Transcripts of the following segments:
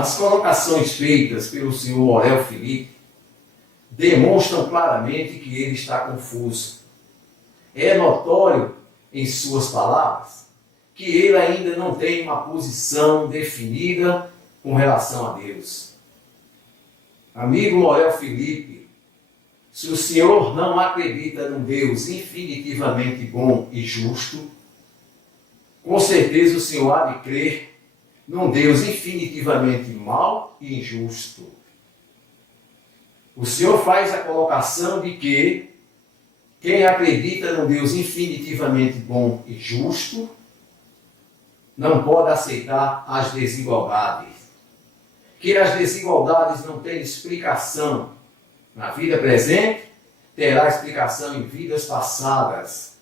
As colocações feitas pelo senhor Morel Felipe demonstram claramente que ele está confuso. É notório em suas palavras que ele ainda não tem uma posição definida com relação a Deus. Amigo Morel Felipe, se o senhor não acredita num Deus infinitivamente bom e justo, com certeza o senhor há de crer num Deus infinitivamente mau e injusto. O senhor faz a colocação de que quem acredita num Deus infinitivamente bom e justo não pode aceitar as desigualdades. Que as desigualdades não têm explicação na vida presente, terá explicação em vidas passadas.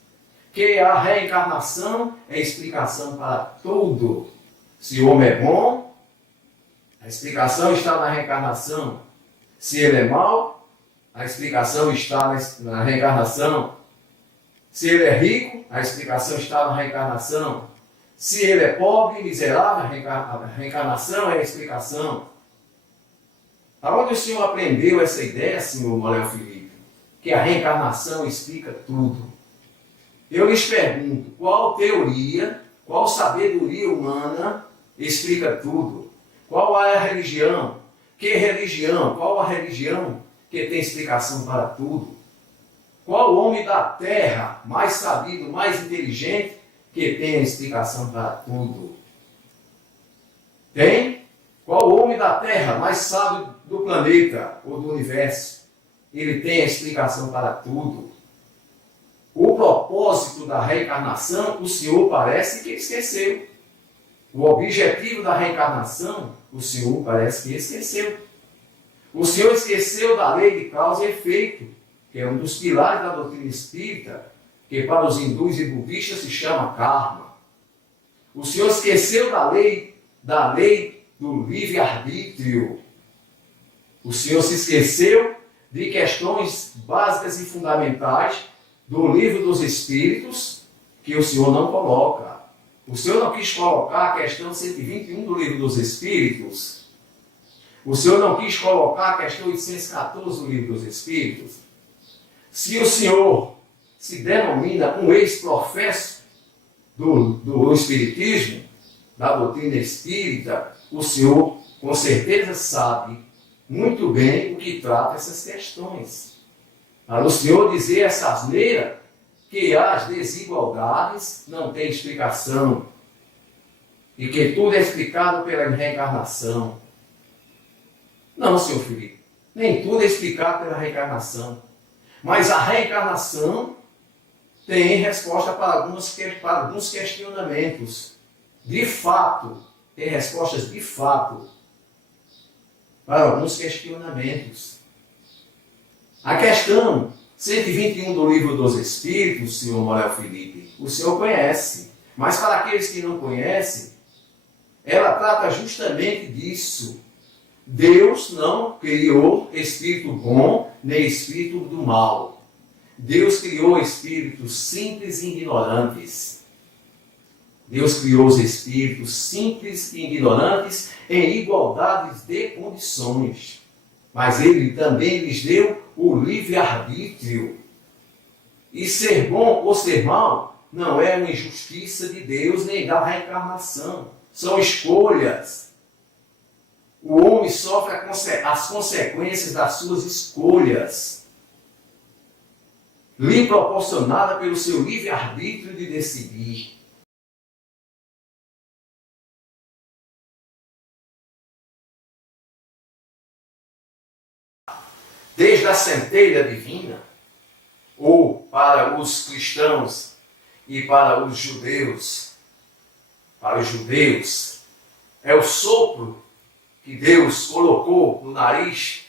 Que a reencarnação é explicação para tudo. Se o homem é bom, a explicação está na reencarnação. Se ele é mau, a explicação está na reencarnação. Se ele é rico, a explicação está na reencarnação. Se ele é pobre, miserável, a reencarnação é a explicação. Aonde o senhor aprendeu essa ideia, senhor Morel Felipe? Que a reencarnação explica tudo. Eu lhes pergunto, qual teoria, qual sabedoria humana explica tudo? Qual é a religião? Que religião? Qual a religião que tem explicação para tudo? Qual homem da terra mais sabido, mais inteligente, que tem a explicação para tudo? Tem? Qual homem da terra mais sábio do planeta ou do universo? Ele tem a explicação para tudo. O propósito da reencarnação, o senhor parece que esqueceu. O objetivo da reencarnação, o senhor parece que esqueceu. O senhor esqueceu da lei de causa e efeito, que é um dos pilares da doutrina espírita, que para os hindus e budistas se chama karma. O senhor esqueceu da lei do livre-arbítrio. O senhor se esqueceu de questões básicas e fundamentais do livro dos Espíritos, que o senhor não coloca. O senhor não quis colocar a questão 121 do livro dos Espíritos. O senhor não quis colocar a questão 814 do livro dos Espíritos. Se o senhor se denomina um ex-professo do Espiritismo, da doutrina espírita, o senhor com certeza sabe muito bem o que trata essas questões. Para o senhor dizer essa asneira, que as desigualdades não têm explicação e que tudo é explicado pela reencarnação. Não, senhor Felipe, nem tudo é explicado pela reencarnação. Mas a reencarnação tem resposta para alguns questionamentos. De fato, tem respostas de fato para alguns questionamentos. A questão 121 do livro dos Espíritos, senhor Morel Felipe, o senhor conhece. Mas para aqueles que não conhecem, ela trata justamente disso. Deus não criou espírito bom nem espírito do mal. Deus criou espíritos simples e ignorantes. Deus criou os espíritos simples e ignorantes em igualdades de condições. Mas Ele também lhes deu o livre-arbítrio. E ser bom ou ser mal não é uma injustiça de Deus nem da reencarnação. São escolhas. O homem sofre as consequências das suas escolhas, lhe proporcionada pelo seu livre-arbítrio de decidir. Desde a centelha divina, ou para os cristãos e para os judeus, é o sopro que Deus colocou no nariz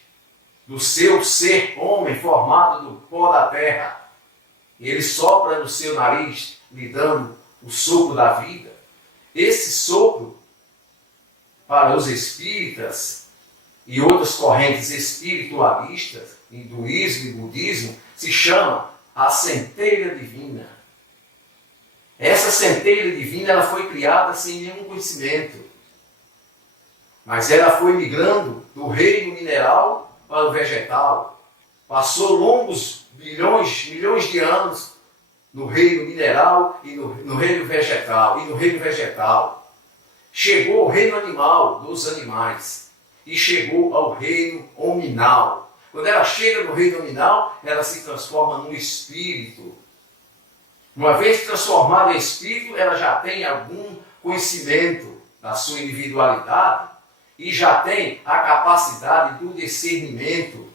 do seu ser homem formado do pó da terra. E Ele sopra no seu nariz, lhe dando o sopro da vida. Esse sopro, para os espíritas e outras correntes espiritualistas, hinduísmo e budismo, se chama a centelha divina. Essa centelha divina ela foi criada sem nenhum conhecimento. Mas ela foi migrando do reino mineral para o vegetal. Passou longos milhões de anos no reino mineral e no reino vegetal. Chegou ao reino animal, dos animais, e chegou ao reino hominal. Quando ela chega no reino hominal, ela se transforma num espírito. Uma vez transformada em espírito, ela já tem algum conhecimento da sua individualidade e já tem a capacidade do discernimento.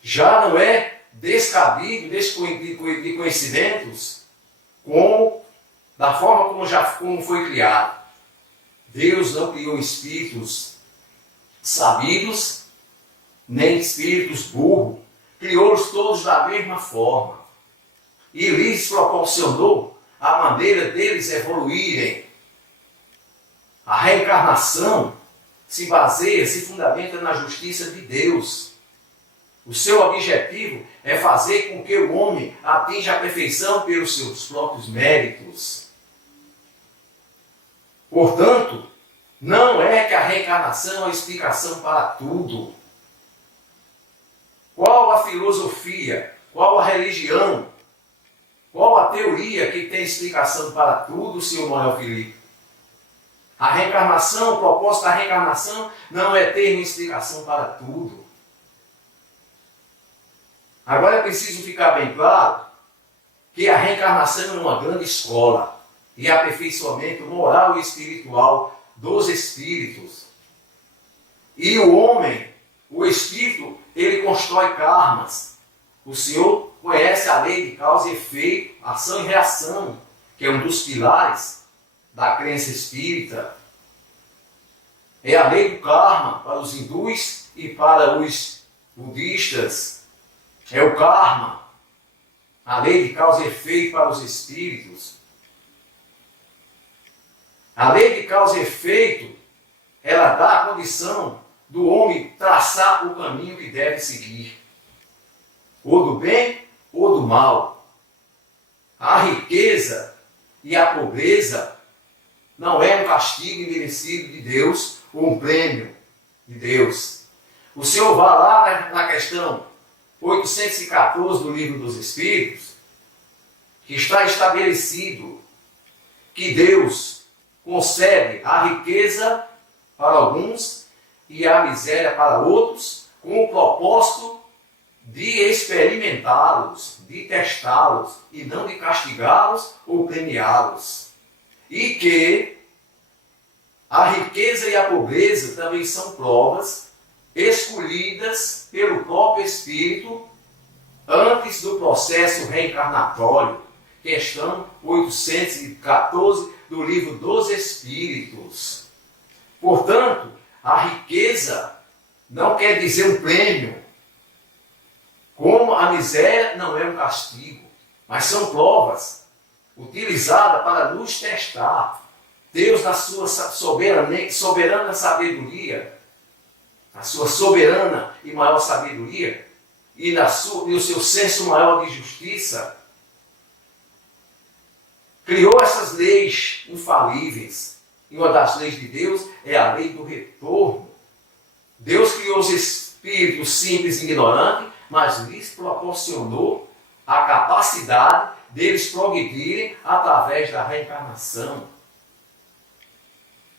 Já não é descabido de conhecimentos da forma como foi criado. Deus não criou espíritos sabidos, nem espíritos burros. Criou-os todos da mesma forma. E lhes proporcionou a maneira deles evoluírem. A reencarnação se fundamenta na justiça de Deus. O seu objetivo é fazer com que o homem atinja a perfeição pelos seus próprios méritos. Portanto, não é que a reencarnação é a explicação para tudo. Qual a filosofia, qual a religião, qual a teoria que tem explicação para tudo, senhor Manuel Felipe? A reencarnação, o propósito da reencarnação não é ter uma explicação para tudo. Agora é preciso ficar bem claro que a reencarnação é uma grande escola e aperfeiçoamento moral e espiritual dos espíritos. E o homem, o espírito, ele constrói karmas. O Senhor conhece a lei de causa e efeito, ação e reação, que é um dos pilares da crença espírita. É a lei do karma para os hindus e para os budistas. É o karma, a lei de causa e efeito para os espíritos. A lei de causa e efeito, ela dá a condição do homem traçar o caminho que deve seguir. Ou do bem ou do mal. A riqueza e a pobreza não é um castigo imerecido de Deus ou um prêmio de Deus. O Senhor vai lá na questão 814 do Livro dos Espíritos, que está estabelecido que Deus concede a riqueza para alguns e a miséria para outros, com o propósito de experimentá-los, de testá-los, e não de castigá-los ou premiá-los. E que a riqueza e a pobreza também são provas escolhidas pelo próprio Espírito antes do processo reencarnatório. Questão 814 do Livro dos Espíritos. Portanto, a riqueza não quer dizer um prêmio, como a miséria não é um castigo, mas são provas utilizadas para nos testar. Deus, na sua soberana sabedoria, a sua soberana e maior sabedoria, e o seu senso maior de justiça, criou essas leis infalíveis. E uma das leis de Deus é a lei do retorno. Deus criou os espíritos simples e ignorantes, mas lhes proporcionou a capacidade deles progredirem através da reencarnação.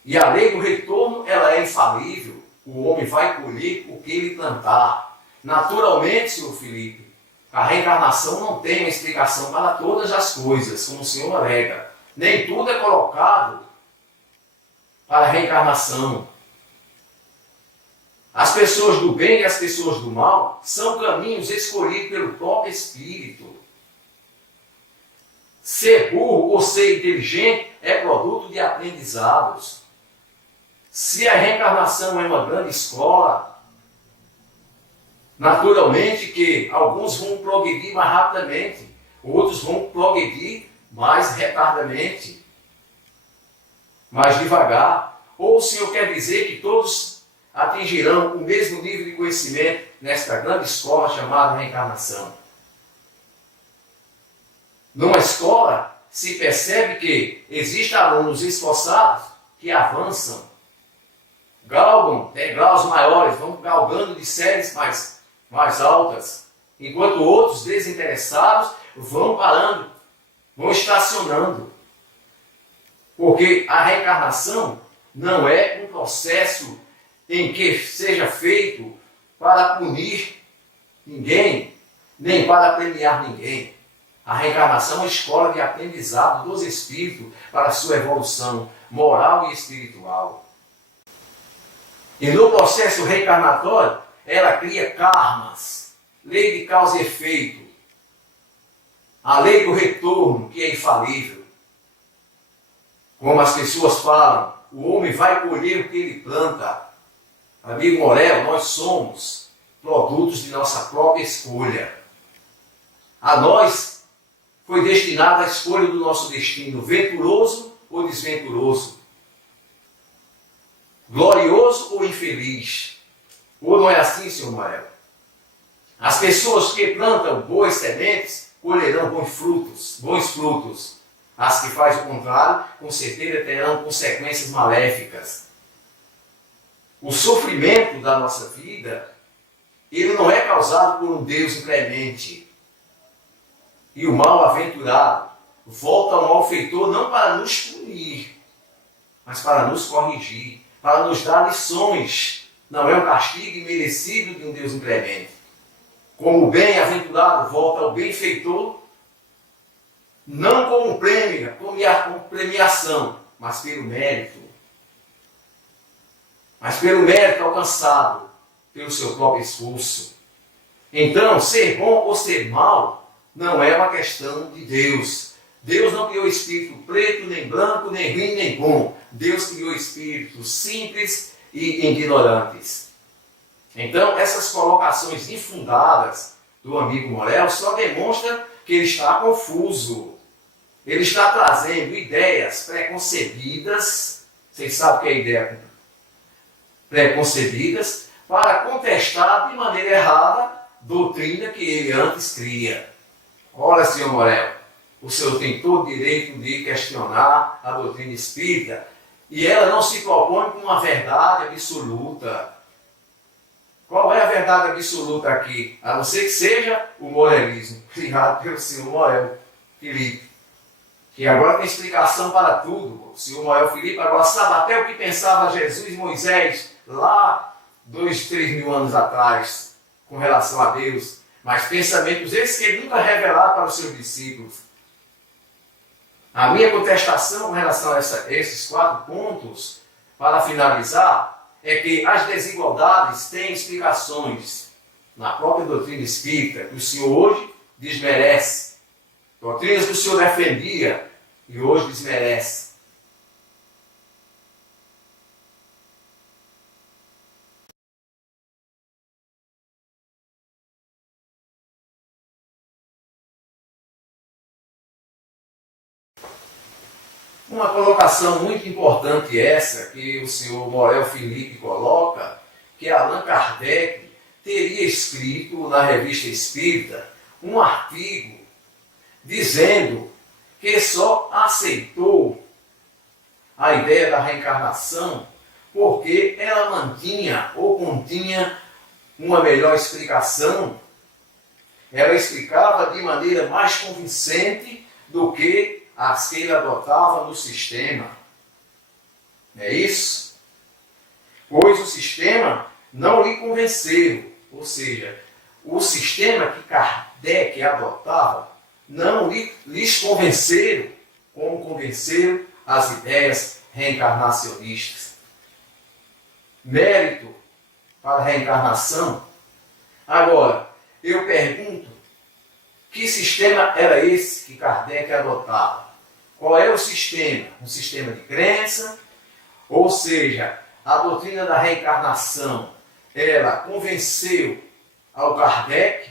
E a lei do retorno, ela é infalível. O homem vai colher o que ele plantar. Naturalmente, senhor Felipe, a reencarnação não tem uma explicação para todas as coisas, como o senhor alega. Nem tudo é colocado para a reencarnação. As pessoas do bem e as pessoas do mal são caminhos escolhidos pelo próprio Espírito. Ser burro ou ser inteligente é produto de aprendizados. Se a reencarnação é uma grande escola, naturalmente que alguns vão progredir mais rapidamente, outros vão progredir mais retardamente, mais devagar. Ou o Senhor quer dizer que todos atingirão o mesmo nível de conhecimento nesta grande escola chamada reencarnação? Numa escola se percebe que existem alunos esforçados que avançam galgam degraus maiores, vão galgando de séries mais altas, enquanto outros desinteressados vão parando, vão estacionando. Porque a reencarnação não é um processo em que seja feito para punir ninguém, nem para premiar ninguém. A reencarnação é uma escola de aprendizado dos espíritos para a sua evolução moral e espiritual. E no processo reencarnatório, ela cria karmas, lei de causa e efeito, a lei do retorno, que é infalível. Como as pessoas falam, o homem vai colher o que ele planta. Amigo Morel, nós somos produtos de nossa própria escolha. A nós foi destinada a escolha do nosso destino, venturoso ou desventuroso, glorioso ou infeliz. Ou não é assim, senhor Morel? As pessoas que plantam boas sementes colherão bons frutos. As que fazem o contrário, com certeza terão consequências maléficas. O sofrimento da nossa vida, ele não é causado por um Deus inclemente. E o mal-aventurado volta ao malfeitor não para nos punir, mas para nos corrigir, para nos dar lições. Não é um castigo imerecido de um Deus inclemente. Como o bem-aventurado volta ao benfeitor, não como um prêmio, como premiação, mas pelo mérito. Mas pelo mérito alcançado, pelo seu próprio esforço. Então, ser bom ou ser mal não é uma questão de Deus. Deus não criou espírito preto, nem branco, nem ruim, nem bom. Deus criou espíritos simples e ignorantes. Então, essas colocações infundadas do amigo Morel só demonstram que ele está confuso. Ele está trazendo ideias preconcebidas. Vocês sabem o que é ideia preconcebidas? Para contestar de maneira errada doutrina que ele antes cria. Ora, senhor Morel, o senhor tem todo o direito de questionar a doutrina espírita e ela não se propõe com uma verdade absoluta. Qual é a verdade absoluta aqui? A não ser que seja o morelismo, criado pelo senhor Morel Filipe, que agora tem explicação para tudo. O senhor Morel Filipe agora sabe até o que pensava Jesus e Moisés lá 2, 3 mil anos atrás com relação a Deus, mas pensamentos esses que ele nunca revelar para os seus discípulos. A minha contestação com relação a esses 4 pontos, para finalizar, é que as desigualdades têm explicações na própria doutrina espírita, que o senhor hoje desmerece. Doutrinas que o senhor defendia e hoje desmerece. Uma colocação muito importante essa que o senhor Morel Filipe coloca, que Allan Kardec teria escrito na Revista Espírita um artigo dizendo que só aceitou a ideia da reencarnação porque ela mantinha ou continha uma melhor explicação. Ela explicava de maneira mais convincente do que as que ele adotava no sistema. É isso? Pois o sistema não lhe convenceu, ou seja, o sistema que Kardec adotava não lhes convenceram como convenceram as ideias reencarnacionistas. Mérito para a reencarnação. Agora, eu pergunto, que sistema era esse que Kardec adotava? Qual é o sistema? Um sistema de crença? Ou seja, a doutrina da reencarnação, ela convenceu ao Kardec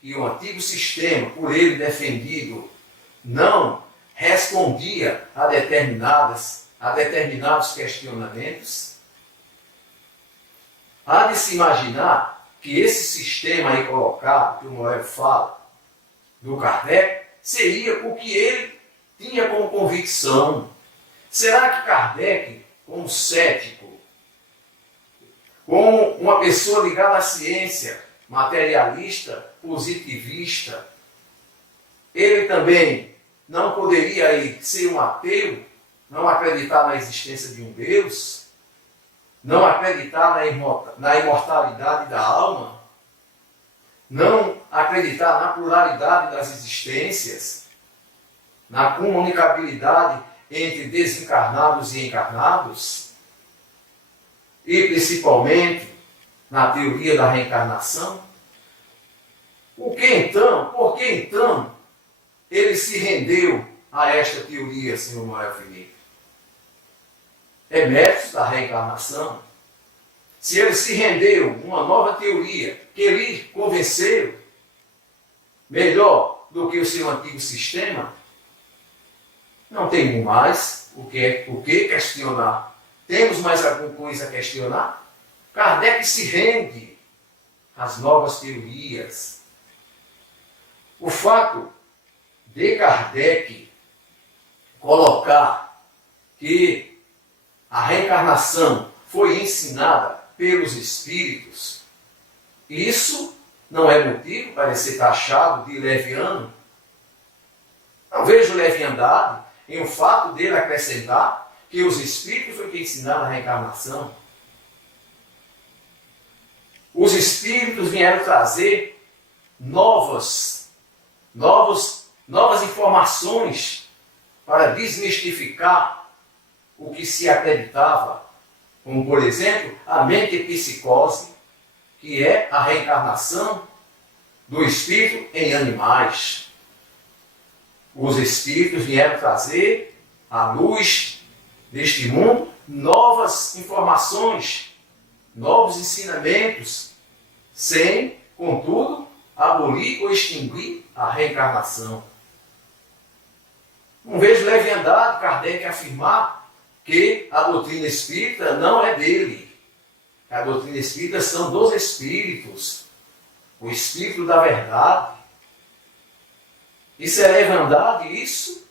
que o antigo sistema, por ele defendido, não respondia a determinados questionamentos? Há de se imaginar que esse sistema aí colocado, que o Morel fala, do Kardec, seria o que ele tinha como convicção. Será que Kardec, como cético, como uma pessoa ligada à ciência, materialista, positivista. Ele também não poderia aí ser um ateu, não acreditar na existência de um Deus, não acreditar na imortalidade da alma, não acreditar na pluralidade das existências, na comunicabilidade entre desencarnados e encarnados, e principalmente na teoria da reencarnação. Por que então ele se rendeu a esta teoria, senhor Manuel Felipe? É mérito da reencarnação. Se ele se rendeu a uma nova teoria que ele convenceu melhor do que o seu antigo sistema, não temos mais o que questionar. Temos mais alguma coisa a questionar? Kardec se rende às novas teorias. O fato de Kardec colocar que a reencarnação foi ensinada pelos espíritos, isso não é motivo para ser taxado de leviano. Não vejo leviandade em o fato dele acrescentar que os espíritos foi que ensinaram a reencarnação. Os espíritos vieram trazer novas informações para desmistificar o que se acreditava, como, por exemplo, a mentepsicose, que é a reencarnação do espírito em animais. Os espíritos vieram trazer à luz deste mundo novas informações, novos ensinamentos, sem, contudo, abolir ou extinguir a reencarnação. Não vejo leviandade Kardec afirmar que a doutrina espírita não é dele. A doutrina espírita são dos espíritos, o espírito da verdade. Isso é leviandade, isso?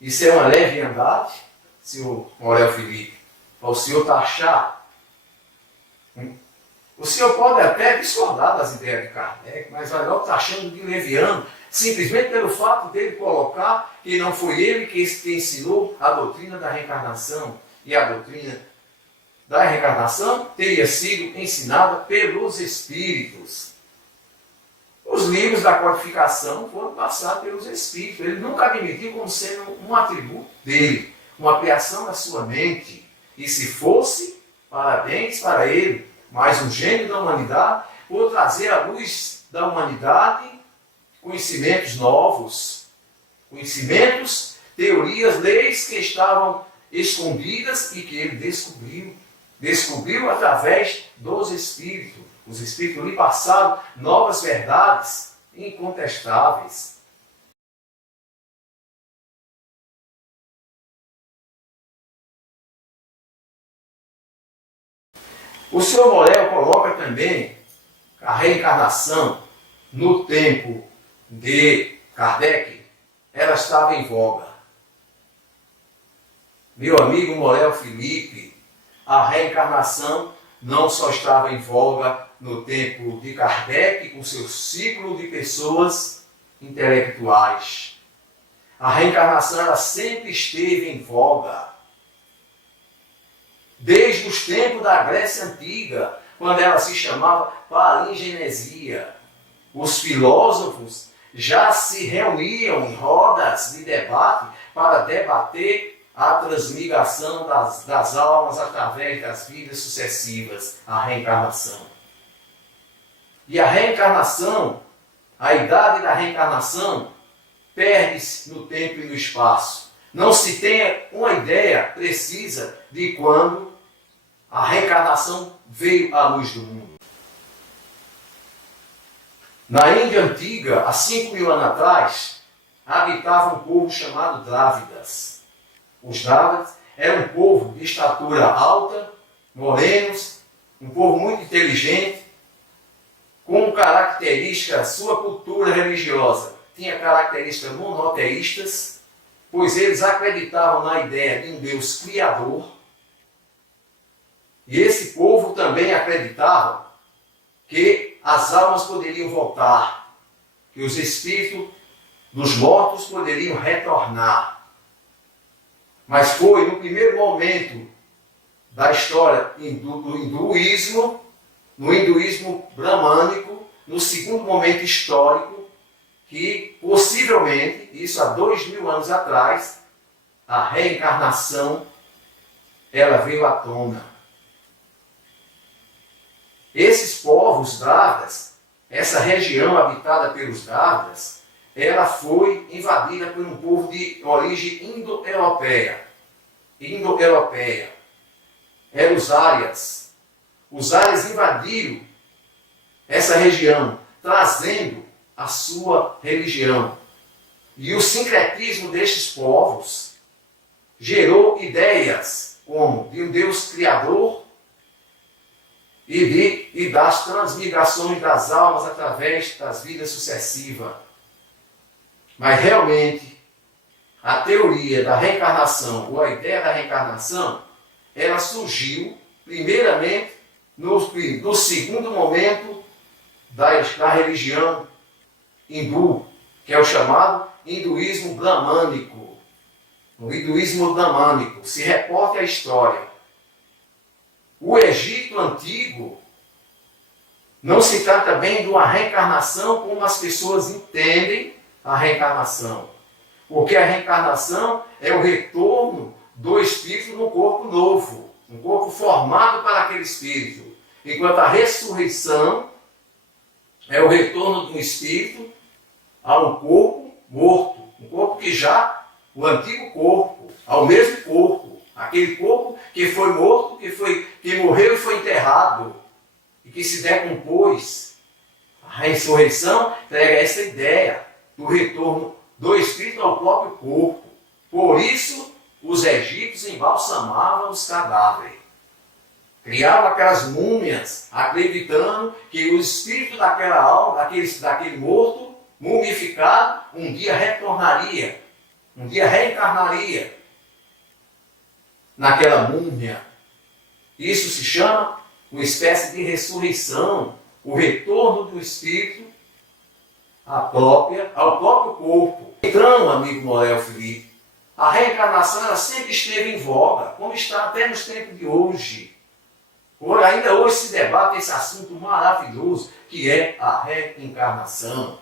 Isso é uma leviandade, senhor Manuel Felipe? Para o senhor taxar? O senhor pode até discordar das ideias de Kardec, mas vai logo taxando de leviano, simplesmente pelo fato dele colocar que não foi ele que ensinou a doutrina da reencarnação. E a doutrina da reencarnação teria sido ensinada pelos espíritos. Os livros da codificação foram passados pelos espíritos. Ele nunca admitiu como sendo um atributo dele, uma criação da sua mente. E se fosse, parabéns para ele, mais um gênio da humanidade, por trazer à luz da humanidade conhecimentos novos, conhecimentos, teorias, leis que estavam escondidas e que ele descobriu. Descobriu através dos espíritos. Os espíritos lhe passaram novas verdades incontestáveis. O senhor Morel coloca também a reencarnação no tempo de Kardec, ela estava em voga. Meu amigo Morel Felipe, a reencarnação não só estava em voga no tempo de Kardec, com seu ciclo de pessoas intelectuais. A reencarnação ela sempre esteve em voga. Desde os tempos da Grécia Antiga, quando ela se chamava palingenesia. Os filósofos já se reuniam em rodas de debate para debater a transmigração das almas através das vidas sucessivas, a reencarnação. E a reencarnação, a idade da reencarnação, perde-se no tempo e no espaço. Não se tem uma ideia precisa de quando a reencarnação veio à luz do mundo. Na Índia Antiga, há 5.000 anos atrás, habitava um povo chamado Drávidas. Os Drávidas eram um povo de estatura alta, morenos, um povo muito inteligente, com características, sua cultura religiosa tinha características monoteístas, pois eles acreditavam na ideia de um Deus criador, E esse povo também acreditava que as almas poderiam voltar, que os espíritos dos mortos poderiam retornar. Mas foi no primeiro momento da história do hinduísmo, no hinduísmo bramânico, no segundo momento histórico, que possivelmente, isso há 2000 anos atrás, a reencarnação ela veio à tona. Esses povos Drávidas, essa região habitada pelos Drávidas, ela foi invadida por um povo de origem indo-europeia. Eram os Árias. Os Árias invadiram essa região, trazendo a sua religião. E o sincretismo destes povos gerou ideias como de um Deus criador e das transmigrações das almas através das vidas sucessivas. Mas realmente, a teoria da reencarnação, ou a ideia da reencarnação, ela surgiu, primeiramente, no segundo momento da religião hindu, que é o chamado hinduísmo bramânico. No hinduísmo bramânico, se reporta a história. O Egito Antigo não se trata bem de uma reencarnação como as pessoas entendem a reencarnação. Porque a reencarnação é o retorno do espírito no corpo novo, um corpo formado para aquele espírito. Enquanto a ressurreição é o retorno de um espírito a um corpo morto, um corpo que já, o antigo corpo, ao mesmo corpo, aquele corpo que foi morto, que morreu e foi enterrado, e que se decompôs. A ressurreição entrega essa ideia do retorno do espírito ao próprio corpo. Por isso, os egípcios embalsamavam os cadáveres. Criavam aquelas múmias, acreditando que o espírito daquela alma, daquele morto, mumificado, um dia retornaria, um dia reencarnaria naquela múmia. Isso se chama uma espécie de ressurreição, o retorno do espírito ao próprio corpo. Então, amigo Morel Felipe, a reencarnação ela sempre esteve em voga, como está até nos tempos de hoje. Ainda hoje se debate esse assunto maravilhoso que é a reencarnação.